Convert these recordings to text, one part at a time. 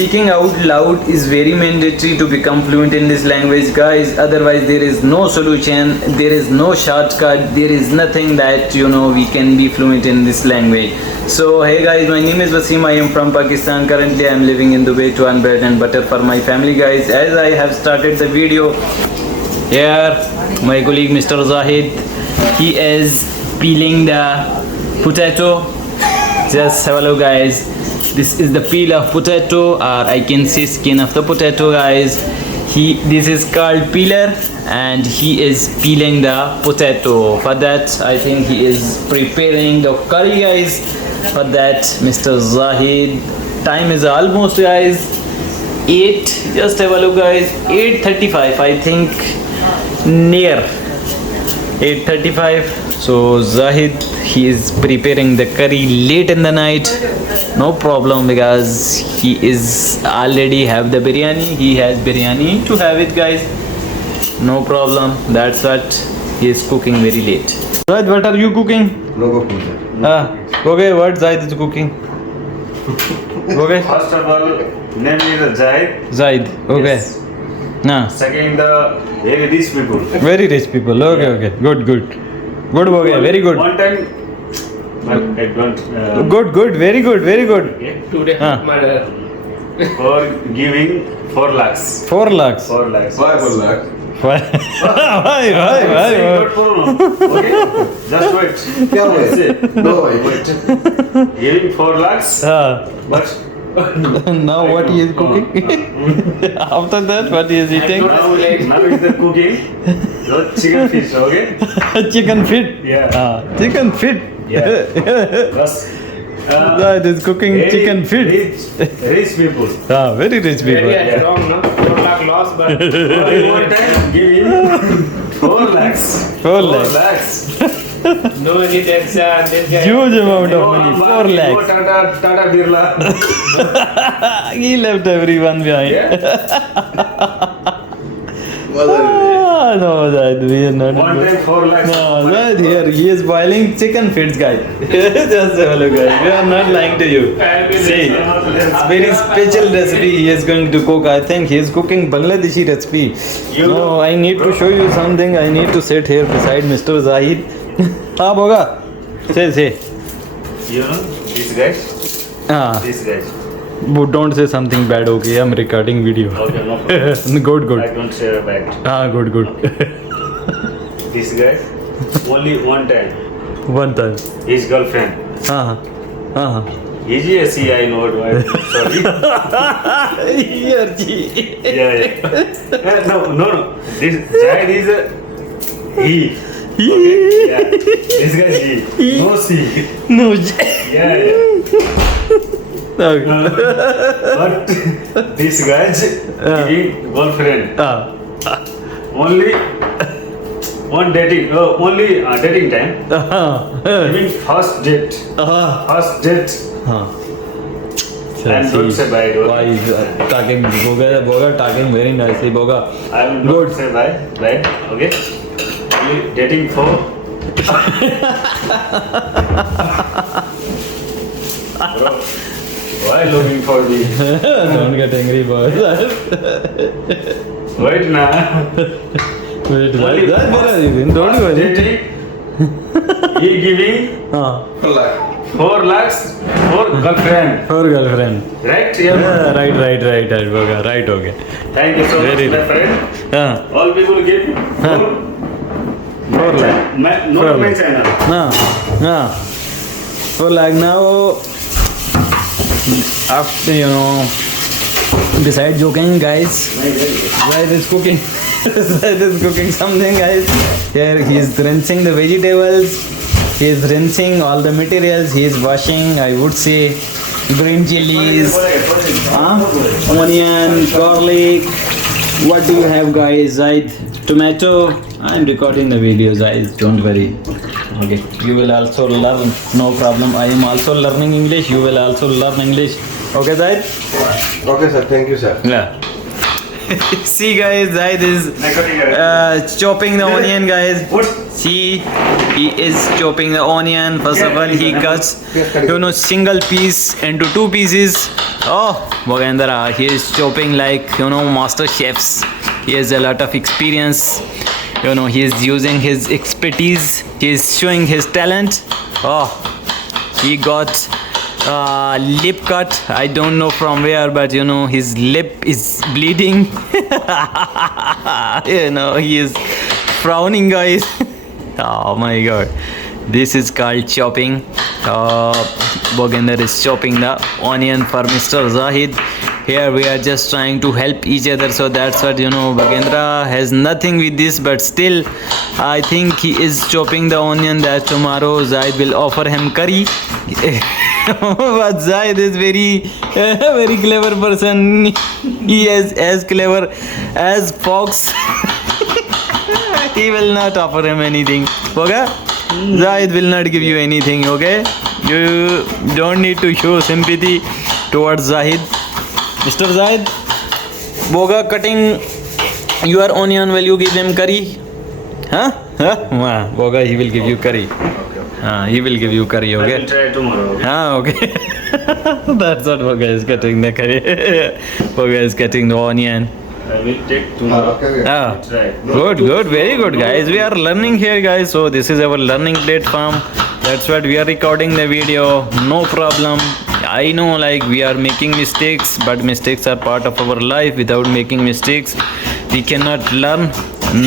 speaking out loud is very mandatory to become fluent in this language, guys. Otherwise, there is no solution, there is no shortcut, there is nothing that we can be fluent in this language. So, hey guys, my name is Wasim. I am from Pakistan. Currently, I am living in Dubai to earn bread and butter for my family, guys. As I have started the video, here my colleague Mr. Zahid, he is peeling the potato. Just have a look, guys. This is the peel of potato, or I can say skin of the potato, guys. This is called peeler, and he is peeling the potato. For that, I think he is preparing the curry, guys. For that, Mr. Zahid, time is almost, guys, 8. Just have a look, guys. 8:35, I think, near 8:35. So Zahid, he is preparing the curry late in the night. No problem, because he is already have the biryani. He has biryani to have it, guys. No problem. That's what he is cooking very late. Zahid, what are you cooking? No cooking, sir. Okay, what Zahid is cooking? Okay. First of all, name is Zahid. Zahid. Okay. Yes. Second, the very rich people. Very rich people. Okay. Good. Good. Okay. Very good. One time, but I don't. Good. Very good. Okay. Today, my For giving 4 lakhs. 4 lakhs. 4 lakhs. Why 4 lakh? Why? Not problem. Okay. Just wait. क्या हुआ? Say, No, wait. Giving 4 lakhs, but Now what he is cooking? After that, what he is eating? now is the cooking. So chicken fish. Okay. Chicken feet. Yeah. Chicken feet. Yeah. Plus, That is cooking very chicken feet. Rich people. Very rich people. very strong, no? 4 lakh loss, but Only one time giving 4 lakhs. 4 lakhs. no any tax. This guy. Huge amount of money. 4 No lakhs. Tata Birla. He left everyone behind. Yeah. No, that we are not. One time 4 lakhs. No, right here he is boiling chicken feet, guys. Just have a look, guys. We are not lying to you. See, it's very special recipe he is going to cook. I think he is cooking Bangladeshi recipe. No, I need to show you something. I need to sit here beside Mr. Zahid. Boga. Say. You know, these guys? These guys. Don't say something bad, okay? I'm recording video. Okay, no problem. Good. I don't say bad. Good. This guy, only one time, One time. his girlfriend. Is he a C? I know. Sorry. Here, Yeah. No. This child is a he. Okay? Yeah. This guy is he. No C. No. Yeah. But this guy's giving girlfriend only one dating, only dating time. Even first date. First date. And don't say bye. Why is talking? Boga talking very nicely, Boga. I will not say bye. Bye. Okay. Only dating for. Bro, why looking for me? Don't get angry, boss. Wait now. Wait, where are you? Don't you worry. Dating. He giving 4 lakh. 4 lakhs for girlfriend. For girlfriend. Right? Yeah, right, Boga. Right, okay. Thank you so Very much, my friend. All people give 4 lakh. No, 4 my lakh. channel. 4 lakh now. After beside joking, guys, Zahid is cooking. Zahid is cooking something, guys. Here he is rinsing the vegetables. He is rinsing all the materials. He is washing, I would say, green chilies, onion, garlic. What do you have, guys? Zahid, tomato. I am recording the video, guys. Don't worry. Okay, you will also learn. No problem. I am also learning English. You will also learn English. Okay, Zahid? Okay, sir. Thank you, sir. Yeah. See, guys, Zahid is chopping the onion, guys. What? See, he is chopping the onion. First of all, he cuts, single piece into two pieces. Oh, Bhogendra, he is chopping like, master chefs. He has a lot of experience. He is using his expertise. He is showing his talent. Oh, he got lip cut. I don't know from where, but his lip is bleeding. He is frowning, guys. Oh my god, this is called chopping. Bhogendra is chopping the onion for Mr. Zahid. Here we are just trying to help each other, so that's what Bhogendra has nothing with this, but still I think he is chopping the onion that tomorrow Zahid will offer him curry. But Zahid is very clever person. He is as clever as fox. He will not offer him anything. Okay? Zahid will not give you anything. Okay? You don't need to show sympathy towards Zahid. Mr. Zahid, Boga cutting your onion, will you give him curry? Huh? Boga, he will give you curry. He will give you curry, I okay? will try tomorrow. Okay. That's what Boga is cutting the curry. Boga is cutting the onion. I will take tomorrow. Try. Good, very good, guys. We are learning here, guys. So this is our learning platform. That's what we are recording the video. No problem. I know, like, we are making mistakes, but mistakes are part of our life. Without making mistakes, we cannot learn.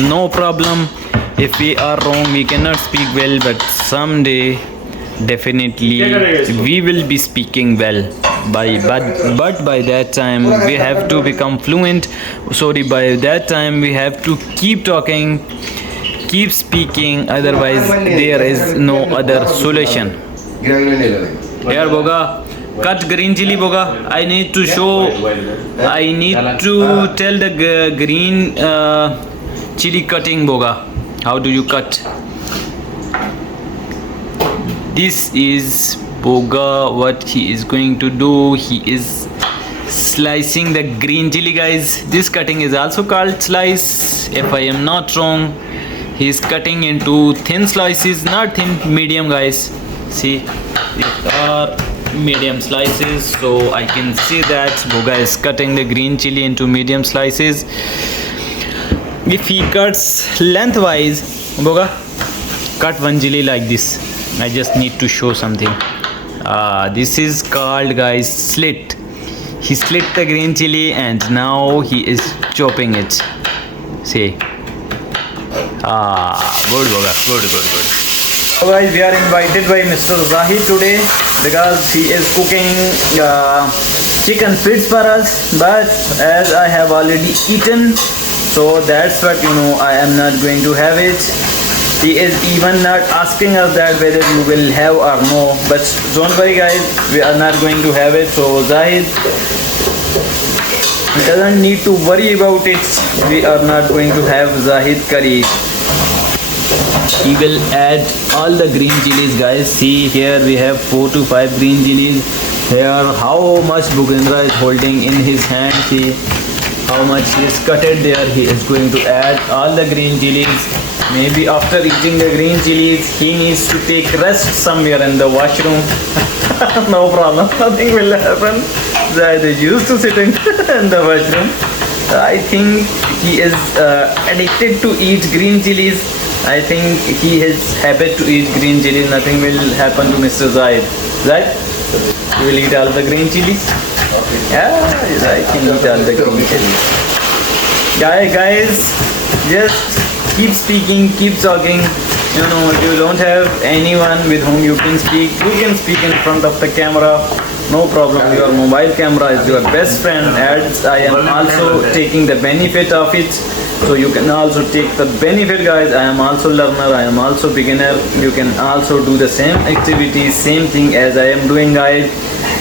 No problem. If we are wrong, we cannot speak well, but someday definitely we will be speaking well. But by that time we have to become fluent. By that time we have to keep talking, keep speaking, otherwise there is no other solution. Here, Boga, cut green chili. Boga, I need to tell the green chili cutting. Boga, how do you cut? This is Boga, what he is going to do. He is slicing the green chili, guys. This cutting is also called slice, if I am not wrong. He is cutting into thin slices, not thin, medium, guys. See, these are medium slices, so I can see that Boga is cutting the green chili into medium slices. If he cuts lengthwise, Boga, cut one chili like this. I just need to show something. This is called, guys, slit. He slit the green chili and now he is chopping it. See. Good, Boga. Good. So guys, we are invited by Mr. Zahid today because he is cooking chicken feet for us. But as I have already eaten, so that's what I am not going to have it. He is even not asking us that whether you will have or no. But don't worry, guys, we are not going to have it. So Zahid doesn't need to worry about it. We are not going to have Zahid curry. He will add all the green chilies, guys. See, here we have 4 to 5 green chilies. Here, how much Bhogendra is holding in his hand. See how much he is cutted there. He is going to add all the green chilies. Maybe after eating the green chilies, he needs to take rest somewhere in the washroom. No problem, nothing will happen. Zahid is used to sitting in the washroom. I think he is addicted to eat green chilies. I think he has habit to eat green chilies. Nothing will happen to Mr. Zahid. Zahid, you will eat all the green chilies? Yeah, I can eat all the green chilies. Guys, just keep speaking, keep talking. If you don't have anyone with whom you can speak in front of the camera. No problem. Your mobile camera is your best friend, as I am also taking the benefit of it. So you can also take the benefit, guys. I am also learner, I am also beginner. You can also do the same activity, same thing as I am doing, guys.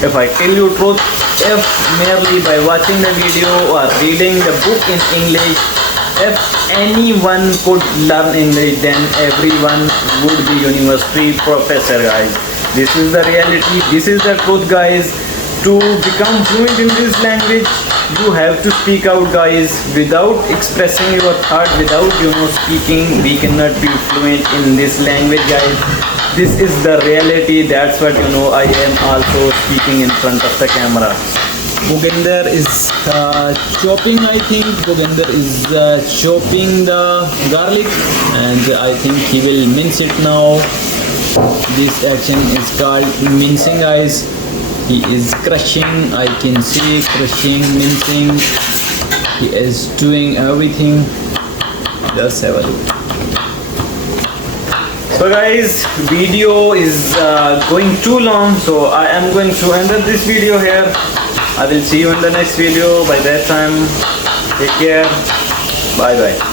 If I tell you truth, if merely by watching the video or reading the book in English, if anyone could learn English, then everyone would be university professor, guys. This is the reality, this is the truth, guys. To become fluent in this language, You have to speak out, guys. Without expressing your thought, without speaking, we cannot be fluent in this language, guys. This is the reality. That's what I am also speaking in front of the camera. Bhupinder is chopping. I think Bhupinder is chopping the garlic, and I think he will mince it now. This action is called mincing, guys. He is crushing. I can see crushing, mincing. He is doing everything. Just have a look. So guys, video is going too long, so I am going to end up this video here. I will see you in the next video. By that time, take care. Bye bye.